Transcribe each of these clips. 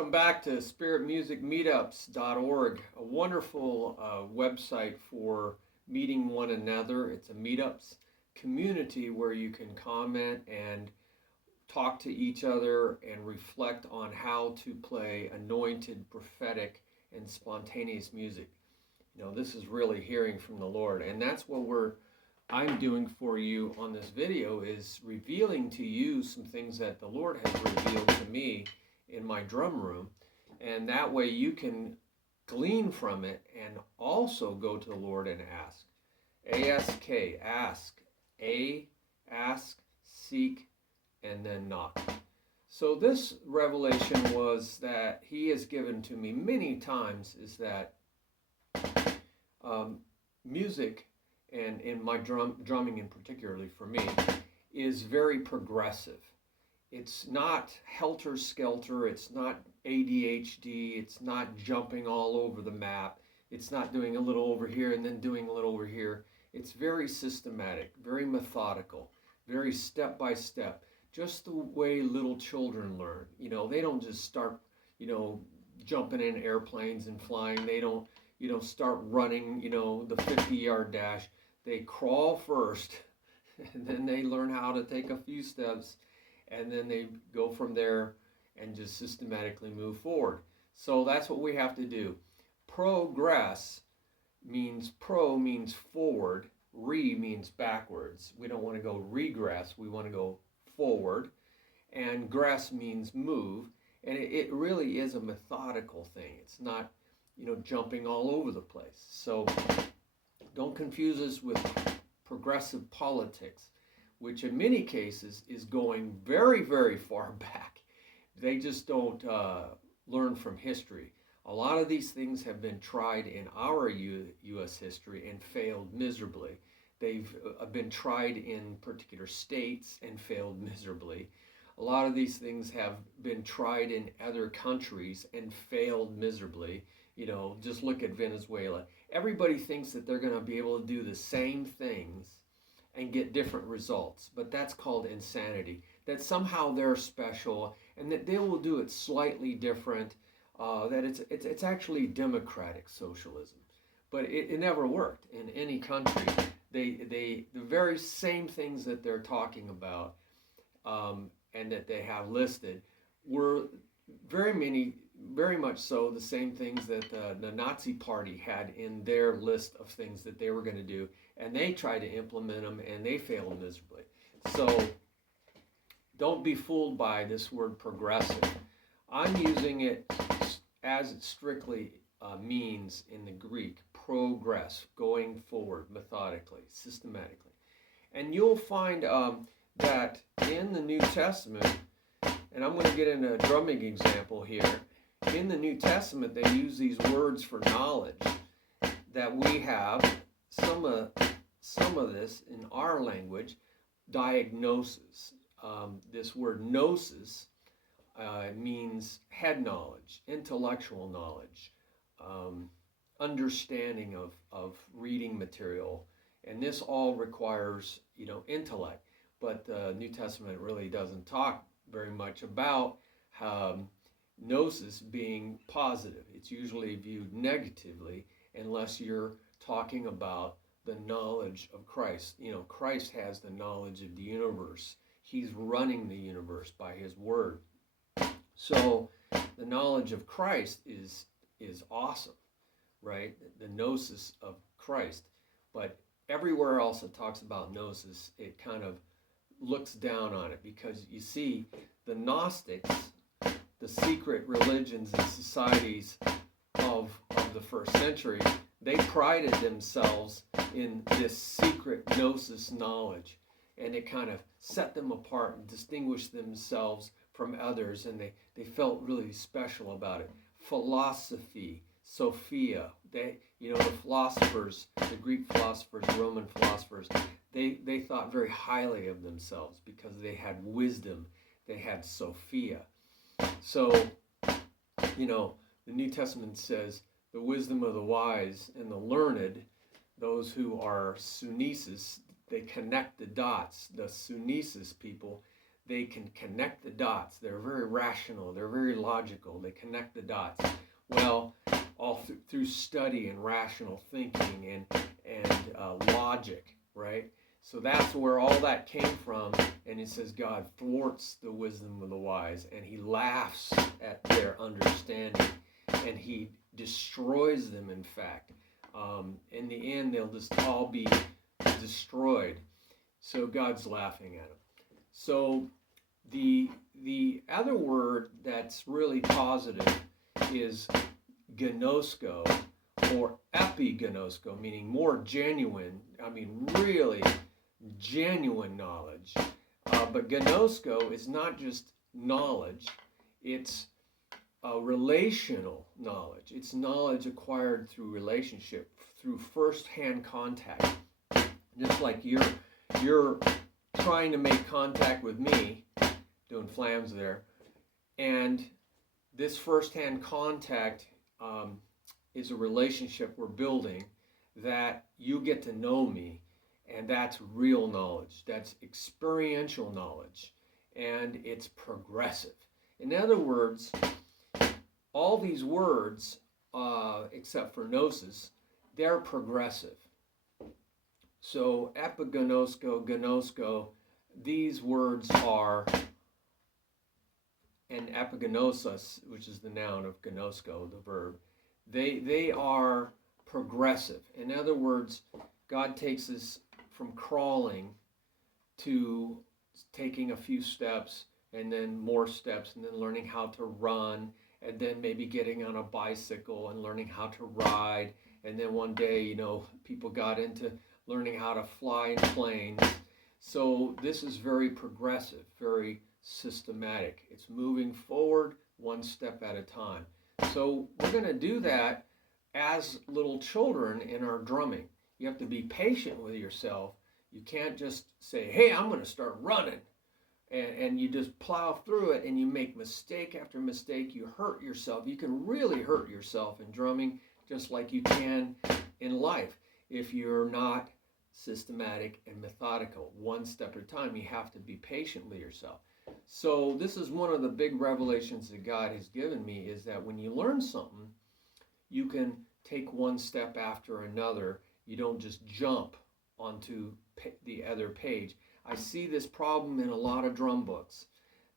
Welcome back to spiritmusicmeetups.org, a wonderful website for meeting one another. It's a meetups community where you can comment and talk to each other and reflect on how to play anointed, prophetic, and spontaneous music. You know, this is really hearing from the Lord, and that's what I'm doing for you on this video, is revealing to you some things that the Lord has revealed to me in my drum room, and that way you can glean from it and also go to the Lord and ask. A.S.K, ask. Ask, seek, and then knock. So this revelation was that He has given to me many times, is that music, and in my drumming in particularly for me, is very progressive. It's not helter-skelter, it's not ADHD, it's not jumping all over the map, it's not doing a little over here and then doing a little over here. It's very systematic, very methodical, very step-by-step, just the way little children learn. You know, they don't just start, jumping in airplanes and flying. They don't, start running, the 50-yard dash. They crawl first, and then they learn how to take a few steps, and then they go from there and just systematically move forward. So that's what we have to do. Progress means forward, means backwards. We don't want to go regress, we want to go forward, and gress means move, and it really is a methodical thing. It's not, jumping all over the place. So don't confuse us with progressive politics, which in many cases is going very, very far back. They just don't learn from history. A lot of these things have been tried in our U.S. history and failed miserably. They've been tried in particular states and failed miserably. A lot of these things have been tried in other countries and failed miserably. Just look at Venezuela. Everybody thinks that they're going to be able to do the same things and get different results, but that's called insanity. That somehow they're special and that they will do it slightly different. That it's actually democratic socialism, but it never worked in any country. The very same things that they're talking about and that they have listed were very much so the same things that the Nazi Party had in their list of things that they were going to do, and they tried to implement them and they failed miserably. So don't be fooled by this word progressive. I'm using it as it strictly means in the Greek: progress, going forward, methodically, systematically. And you'll find that in the New Testament, and I'm going to get into a drumming example here. In the New Testament, they use these words for knowledge that we have. Some of this in our language, diagnosis. This word gnosis means head knowledge, intellectual knowledge, understanding of reading material, and this all requires intellect. But the New Testament really doesn't talk very much about gnosis being positive. It's usually viewed negatively unless you're talking about the knowledge of Christ. Christ has the knowledge of the universe. He's running the universe by His Word. So the knowledge of Christ is awesome, right? The gnosis of Christ. But everywhere else it talks about gnosis, it kind of looks down on it, because you see, the Gnostics, the secret religions and societies of the first century, they prided themselves in this secret gnosis knowledge, and it kind of set them apart and distinguished themselves from others, and they felt really special about it. Philosophy, Sophia, the philosophers, the Greek philosophers, Roman philosophers, they thought very highly of themselves because they had wisdom, they had Sophia. So, the New Testament says the wisdom of the wise and the learned, those who are sunesis, they connect the dots. The sunesis people, they can connect the dots. They're very rational. They're very logical. They connect the dots. Well, all through study and rational thinking and logic, right? So that's where all that came from. And it says God thwarts the wisdom of the wise, and he laughs at their understanding, and he destroys them, in fact. In the end, they'll just all be destroyed. So God's laughing at them. So the other word that's really positive is ginosko, or epiginosko, meaning more genuine, really genuine knowledge. But gnosko is not just knowledge, it's relational knowledge. It's knowledge acquired through relationship, through first-hand contact. Just like you're trying to make contact with me, doing flams there, and this first-hand contact is a relationship we're building, that you get to know me, and that's real knowledge. That's experiential knowledge, and it's progressive. In other words, all these words, except for gnosis, they're progressive. So epiginosko, gnosko, these words are, and epignosis, which is the noun of gnosko, the verb, they are progressive. In other words, God takes us from crawling to taking a few steps, and then more steps, and then learning how to run, and then maybe getting on a bicycle and learning how to ride. And then one day, people got into learning how to fly in planes. So this is very progressive, very systematic. It's moving forward one step at a time. So we're going to do that as little children in our drumming. You have to be patient with yourself. You can't just say, hey, I'm going to start running. And you just plow through it, and you make mistake after mistake. You hurt yourself. You can really hurt yourself in drumming, just like you can in life. If you're not systematic and methodical, one step at a time, you have to be patient with yourself. So this is one of the big revelations that God has given me, is that when you learn something, you can take one step after another. You don't just jump onto the other page. I see this problem in a lot of drum books.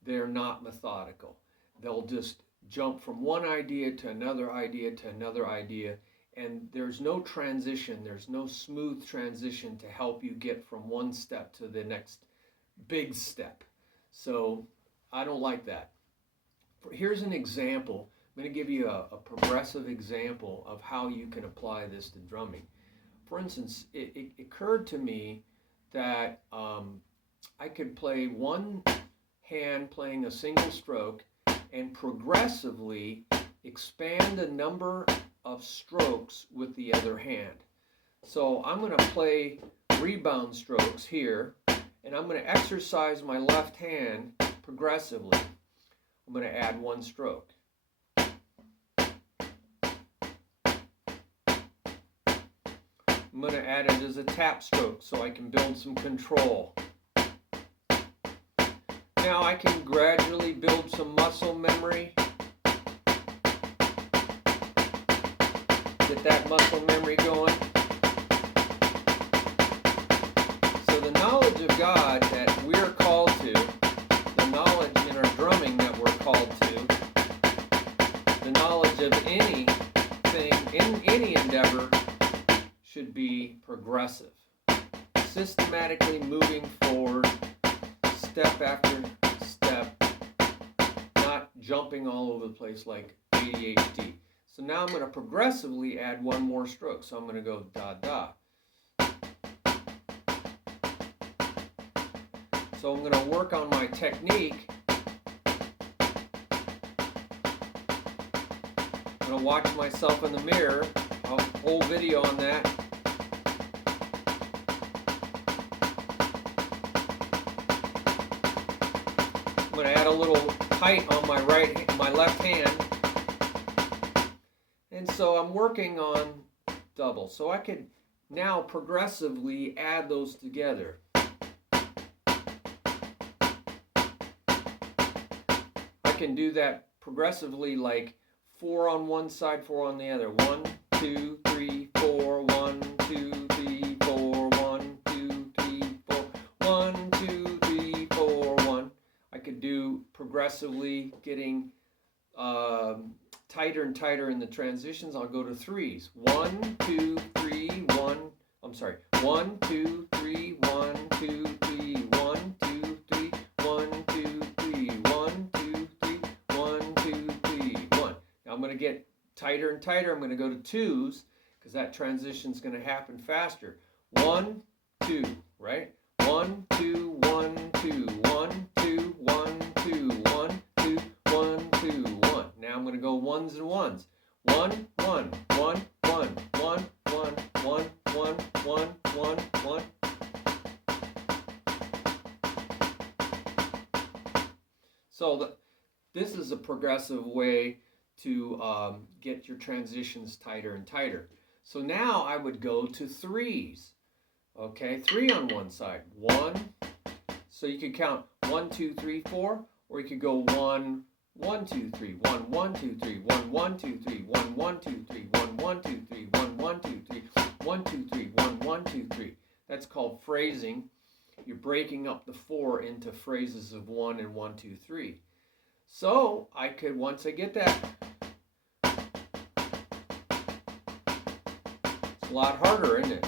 They're not methodical. They'll just jump from one idea to another idea to another idea, and there's no transition. There's no smooth transition to help you get from one step to the next big step. So I don't like that. Here's an example. I'm going to give you a progressive example of how you can apply this to drumming. For instance, it occurred to me that I could play one hand playing a single stroke and progressively expand the number of strokes with the other hand. So I'm going to play rebound strokes here, and I'm going to exercise my left hand progressively. I'm going to add one stroke. I'm going to add it as a tap stroke so I can build some control. Now I can gradually build some muscle memory. Get that muscle memory going. So the knowledge of God that we're called to, the knowledge in our drumming that we're called to, the knowledge of anything, in any endeavor, should be progressive, systematically moving forward, step after step, not jumping all over the place like ADHD. So now I'm going to progressively add one more stroke. So I'm going to go da-da. So I'm going to work on my technique. I'm going to watch myself in the mirror. A whole video on that. I'm going to add a little height on my left hand. And so I'm working on double. So I could now progressively add those together. can do that progressively, like 4 on one side, 4 on the other. 1, 2, 3, 4, 1, 2, 3, 4, 1, 2, 3, 4, 1, 2, 3, 4, 1. I could do progressively getting tighter and tighter in the transitions. I'll go to threes. 1, 2, 3, 1. I'm sorry. 1, 2, 3, 1, 2, 3, 1, 2, 3, 1, 2, 3, 1, 2, 3, 1, 2, 3, 1. Now I'm going to get tighter and tighter. I'm going to go to twos because that transition is going to happen faster. 1, 2, right? 1, 2, 1, 2, 1, 2, 1, 2, 1, 2, 1, 2, 1. Now I'm going to go ones and ones. 1, 1, 1, 1, 1, 1, 1, 1, 1, 1, 1. So this is a progressive way to get your transitions tighter and tighter. So now I would go to threes. Okay, 3 on one side. 1. So you could count 1, 2, 3, 4, or you could go 1, 1, 2, 3, 1, 1, 2, 3, 1, 1, 2, 3, 1, 1, 2, 3, 1, 1, 2, 3, 1, 1, 2, 3, 1, 2, 3, 1, 1, 2, 3. That's called phrasing. You're breaking up the 4 into phrases of 1 and 1, 2, 3. So I could, once I get that, it's a lot harder, isn't it?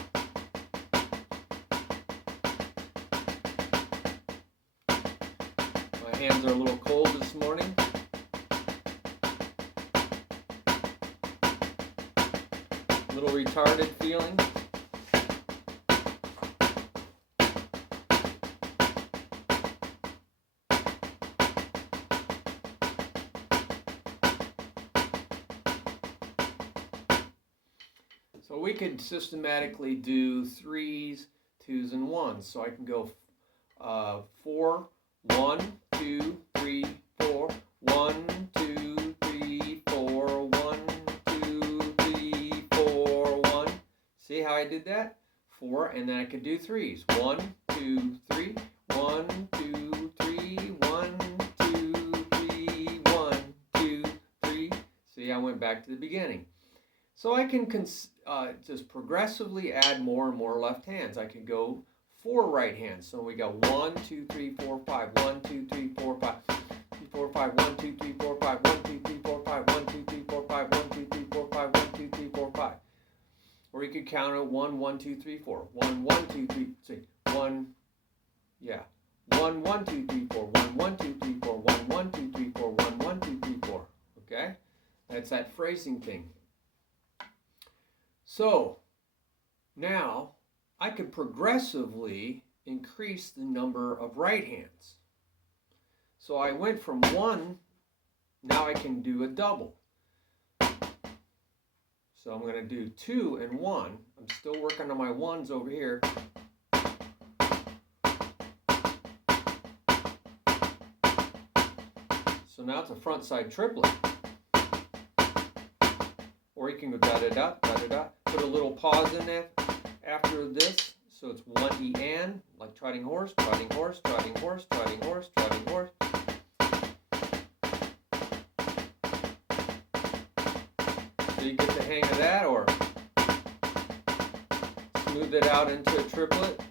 My hands are a little cold this morning. A little retarded feeling. So we could systematically do threes, twos, and ones. So I can go 4, 1, 2, 3, 4, 1, 2, 3, 4, 1, 2, 3, 4, 1. See how I did that? 4, and then I could do threes. 1, 2, 3, 1, 2, 3, 1, 2, 3, 1, 2, 3. See, I went back to the beginning. So I can just progressively add more and more left hands. I could go 4 right hands. So we got 1, 2, 3, 4, 5. 1, 2, 3, 4, 5. 3, 4, 5. 1, 2, 3, 4, 5. 1, 2, 3, 4, 5. 1, 2, 3, 4, 5. 1, 2, 3, 4, 5. 1, 2, 3, 4, 5. Or you could count it 1, 1, 2, 3, 4. 1, 1, 2, 3, 6. 1, yeah. 1, 1, 2, 3, 4. 1, 1, 2, 3, 4. 1, 1, 2, 3, 4. 1, 1, 2, 3, 4. Okay? That's that phrasing thing. So now I could progressively increase the number of right hands. So I went from 1, now I can do a double. So I'm going to do 2 and 1. I'm still working on my ones over here. So now it's a front side triplet. Or you can go da-da-da, da-da-da. Put a little pause in there after this. So it's 1 E and, like trotting horse, trotting horse, trotting horse, trotting horse, trotting horse. So you get the hang of that, or smooth it out into a triplet.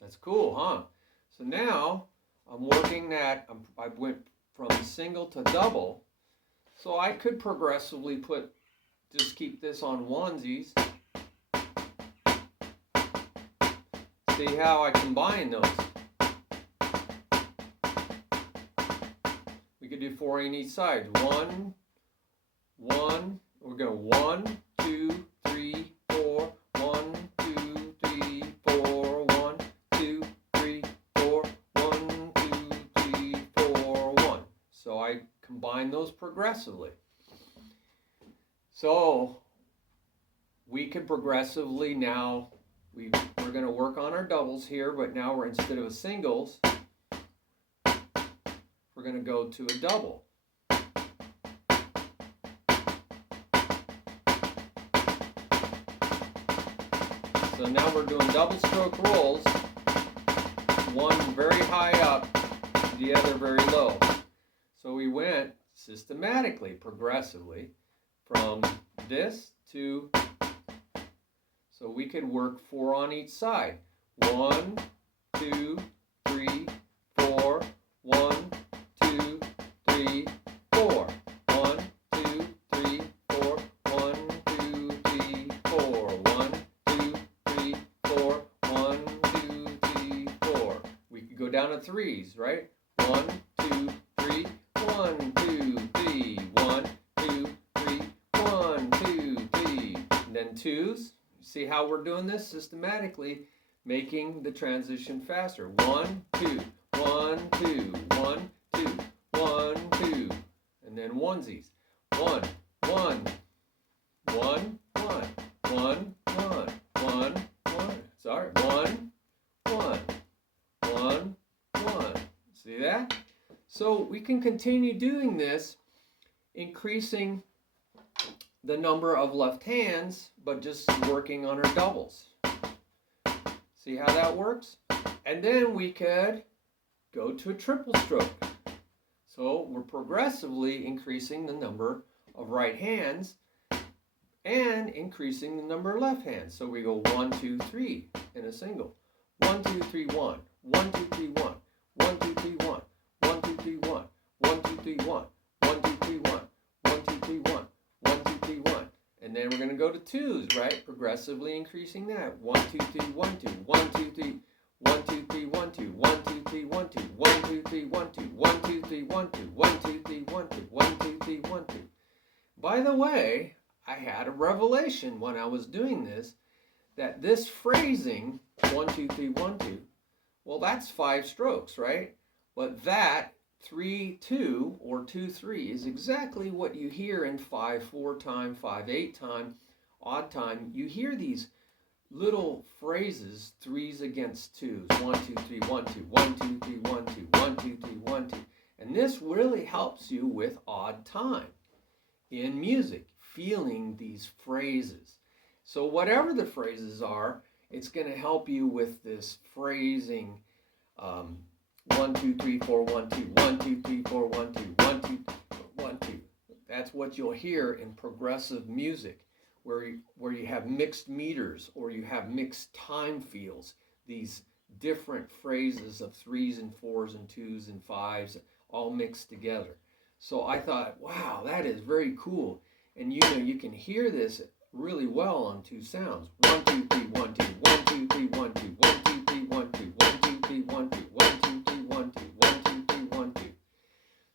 That's cool, huh? So now I'm working that, I went from single to double. So I could progressively just keep this on onesies. See how I combine those. We could do 4 on each side. 1, 1, we're going 1, 2, 3, 4, 1, 2, 3, 4, 1, 2, 3, 4, 1, 2, 3, 4, 1. So I combine those progressively. So we can progressively now, we're going to work on our doubles here, but now we're, instead of a singles, we're going to go to a double. So now we're doing double stroke rolls, one very high up, Yeah, they're very low. So we went systematically, progressively, from this to, so we could work 4 on each side. 1, 2, 3, 4. 1, 2, 3, 4. 1, 2, 3, 4. 1, 2, 3, 4. 1, 2, 3, 4. 1, 2, 3, 4. We could go down to threes, right? 1, 2, 3. 1, 2, 3. 1, 2, 3. 1, 2, 3. And then twos. See how we're doing this systematically, making the transition faster. 1, 2. 1, 2, 1, 2, 1, 2, and then onesies. 1, 1, 1, 1, 1, 1, 1, 1. Sorry, 1, 1, 1, 1. See that? So we can continue doing this, increasing the number of left hands, but just working on our doubles. See how that works? And then we could go to a triple stroke. So we're progressively increasing the number of right hands and increasing the number of left hands. So we go 1, 2, 3 in a single. 1, 2, 3, 1. 1, 2, 3, 1. 1, 2, 3, 1. 1, 2, 3, 1. 1, 2, 3, 1. 1, 2, 3, 1. 1, 2, 3, 1. 1, 2, 3, 1. And then we're going to go to twos, right? Progressively increasing that. 1, 2, 3, 1, 2. 1, 2, 3. 1, 2, 3, 1, 2. 1, 2, 3, 1, 2. 1, 2, 3, 1, 2. 1, 2, 3, 1, 2. 1, 2, 3, 1, 2. 1, 2, 3, 1, 2. By the way, I had a revelation when I was doing this that this phrasing, 1, 2, 3, 1, 2, well, that's 5 strokes, right? But that 3, 2 or 2, 3 is exactly what you hear in 5, 4 time, 5, 8 time, odd time. You hear these little phrases, threes against twos, 1, 2, 3, 1, 2, 1, 2, 3, 1, 2, 1, 2, 3, 1, 2. And this really helps you with odd time in music, feeling these phrases. So whatever the phrases are, it's going to help you with this phrasing, 1, 2, 3, 4, 1, 2, 1, 2, 3, 4, 1, 2, 1, 2, 1, 2. That's what you'll hear in progressive music, where you have mixed meters or you have mixed time feels, these different phrases of threes and fours and twos and fives all mixed together. So I thought, wow, that is very cool. And you know, you can hear this really well on two sounds. 1, 2, 3, 1, 2, 1, 2, 3, 1, 2, 1, 2, 3, 1, 2, 1, 2, 3, 1, 2, 1, 2, 3, 1, 2, 1, 2, 3, 1, 2.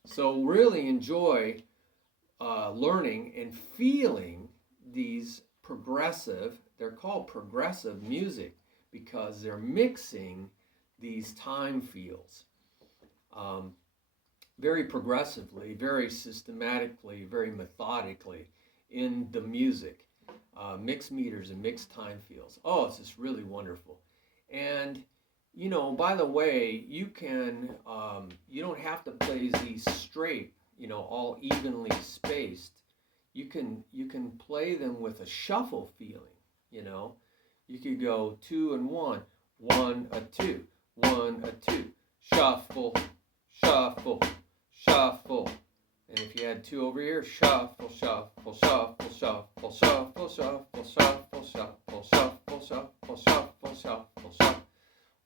So really enjoy learning and feeling these progressive, they're called progressive music because they're mixing these time feels very progressively, very systematically, very methodically in the music. Mixed meters and mixed time feels. Oh, it's just really wonderful. And you know, by the way, you can you don't have to play these straight, you know, all evenly spaced. You can play them with a shuffle feeling, you know. You could go 2 and 1, 1 a 2, 1 a 2, shuffle, shuffle, shuffle. And if you had 2 over here, shuffle, shuffle, shuffle, shuffle, shuffle, shuffle, shuffle, shuffle, shuffle, shuffle, shuffle, shuffle, shuffle.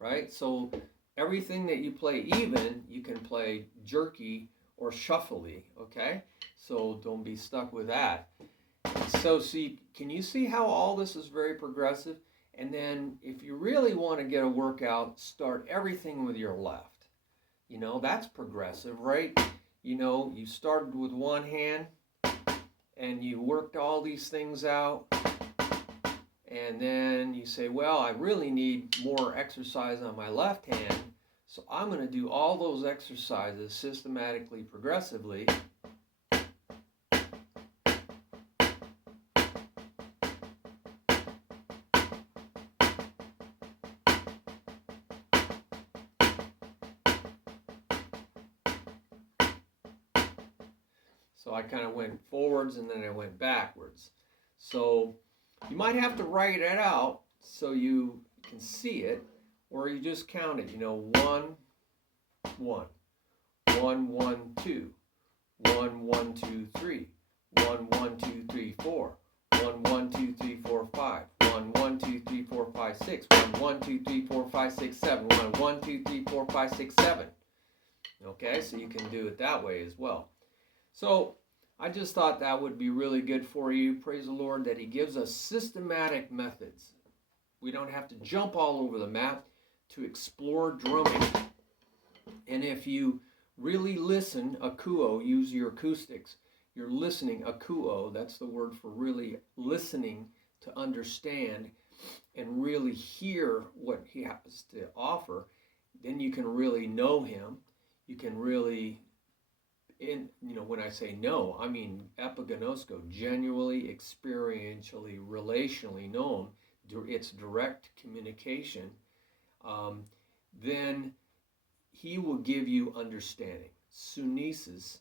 Right? So everything that you play even, you can play jerky or shuffly, okay? So don't be stuck with that. So can you see how all this is very progressive? And then if you really want to get a workout, start everything with your left. You know, that's progressive, right? You know, you started with one hand and you worked all these things out. And then you say, well, I really need more exercise on my left hand. So I'm going to do all those exercises systematically, progressively. So I kind of went forwards and then I went backwards. So you might have to write it out so you can see it, or you just count it, you know, 1, 1, 1, 1, 2. 1, 1, 2, 3. 1, 1, 2, 3, 4. 1, 1, 2, 3, 4, 5. 1, 1, 2, 3, 4, 5, 6. 1, 1, 2, 3, 4, 5, 6, 7. 1, 1, 2, 3, 4, 5, 6, 7. Okay, so you can do it that way as well. So I just thought that would be really good for you. Praise the Lord that He gives us systematic methods. We don't have to jump all over the map to explore drumming. And if you really listen, akuo, use your acoustics, you're listening, akuo, that's the word for really listening to understand and really hear what He has to offer, then you can really know Him. You can really, when I say know, I mean epiginosko, genuinely, experientially, relationally know Him. It's direct communication. Then He will give you understanding. Sunesis,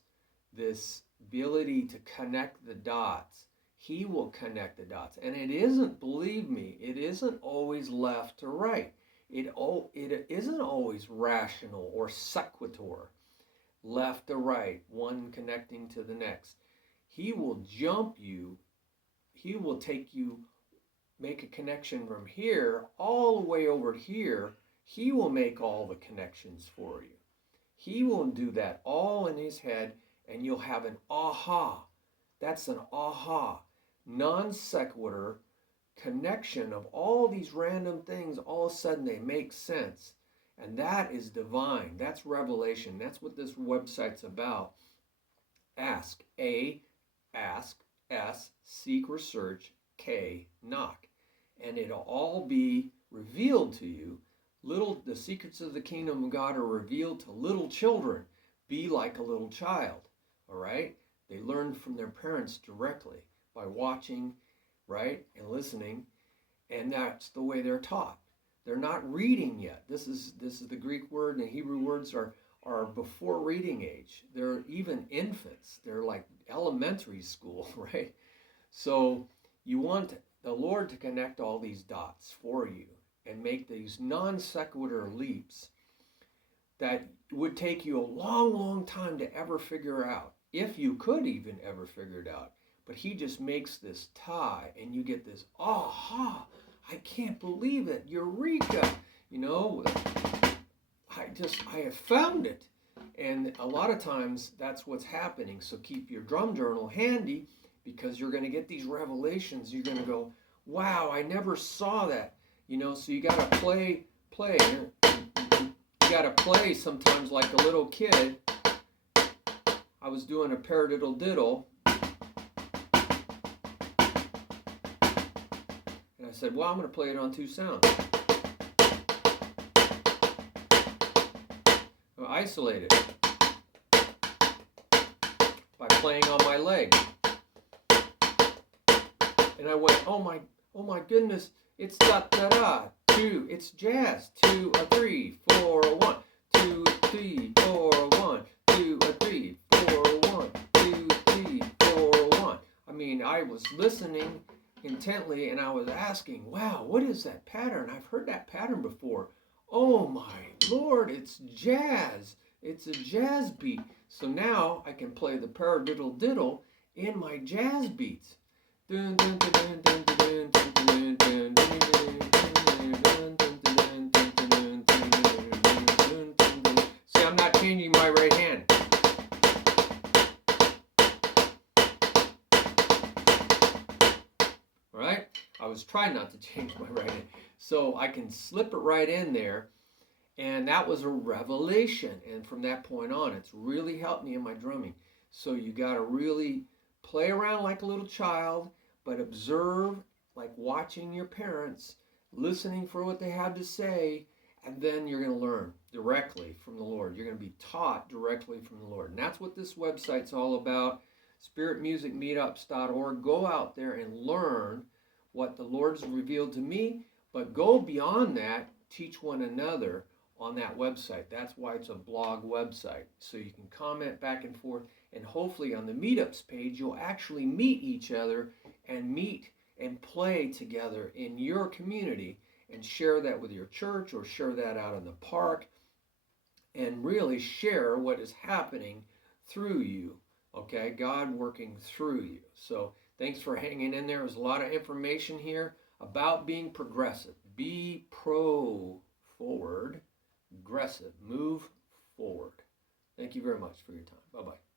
this ability to connect the dots. He will connect the dots. And it isn't, believe me, it isn't always left to right. It isn't always rational or sequitur, left to right, one connecting to the next. He will jump you. He will take you, make a connection from here all the way over here. He will make all the connections for you. He will do that all in His head, and you'll have an aha. That's an aha. Non sequitur connection of all these random things. All of a sudden they make sense. And that is divine. That's revelation. That's what this website's about. Ask. A, ask. S, seek, research. K, knock. And it'll all be revealed to you. The secrets of the kingdom of God are revealed to little children. Be like a little child. All right? They learn from their parents directly by watching, right, and listening, and that's the way they're taught. They're not reading yet. This is the Greek word, and the Hebrew words are before reading age. They're even infants. They're like elementary school, right? So you want the Lord to connect all these dots for you and make these non sequitur leaps that would take you a long, long time to ever figure out, if you could even ever figure it out. But He just makes this tie, and you get this, aha, I can't believe it, eureka, I have found it. And a lot of times that's what's happening. So keep your drum journal handy, because you're going to get these revelations. You're going to go, wow, I never saw that. So you got to play. You got to play sometimes like a little kid. I was doing a paradiddle diddle, and I said, well, I'm going to play it on 2 sounds. I isolate it by playing on my leg. And I went, oh my goodness, it's da-da-da, 2, it's jazz, 2, a 3, 4, a 1, 2, 3, 4, a 1, 2, a 3, 4, a 1, 2, 3, 4, a 1. I mean, I was listening intently, and I was asking, wow, what is that pattern? I've heard that pattern before. Oh my Lord, it's jazz. It's a jazz beat. So now I can play the paradiddle diddle in my jazz beats. See, I'm not changing my right hand. All right? I was trying not to change my right hand. So I can slip it right in there. And that was a revelation. And from that point on, it's really helped me in my drumming. So you got to really play around like a little child, but observe, like watching your parents, listening for what they have to say, and then you're going to learn directly from the Lord. You're going to be taught directly from the Lord. And that's what this website's all about, spiritmusicmeetups.org. Go out there and learn what the Lord's revealed to me, but go beyond that, teach one another on that website. That's why it's a blog website. So you can comment back and forth, and hopefully on the meetups page, you'll actually meet each other and meet and play together in your community and share that with your church or share that out in the park and really share what is happening through you. Okay, God working through you. So thanks for hanging in there. There's a lot of information here about being progressive. Be forward, aggressive, move forward. Thank you very much for your time. Bye-bye.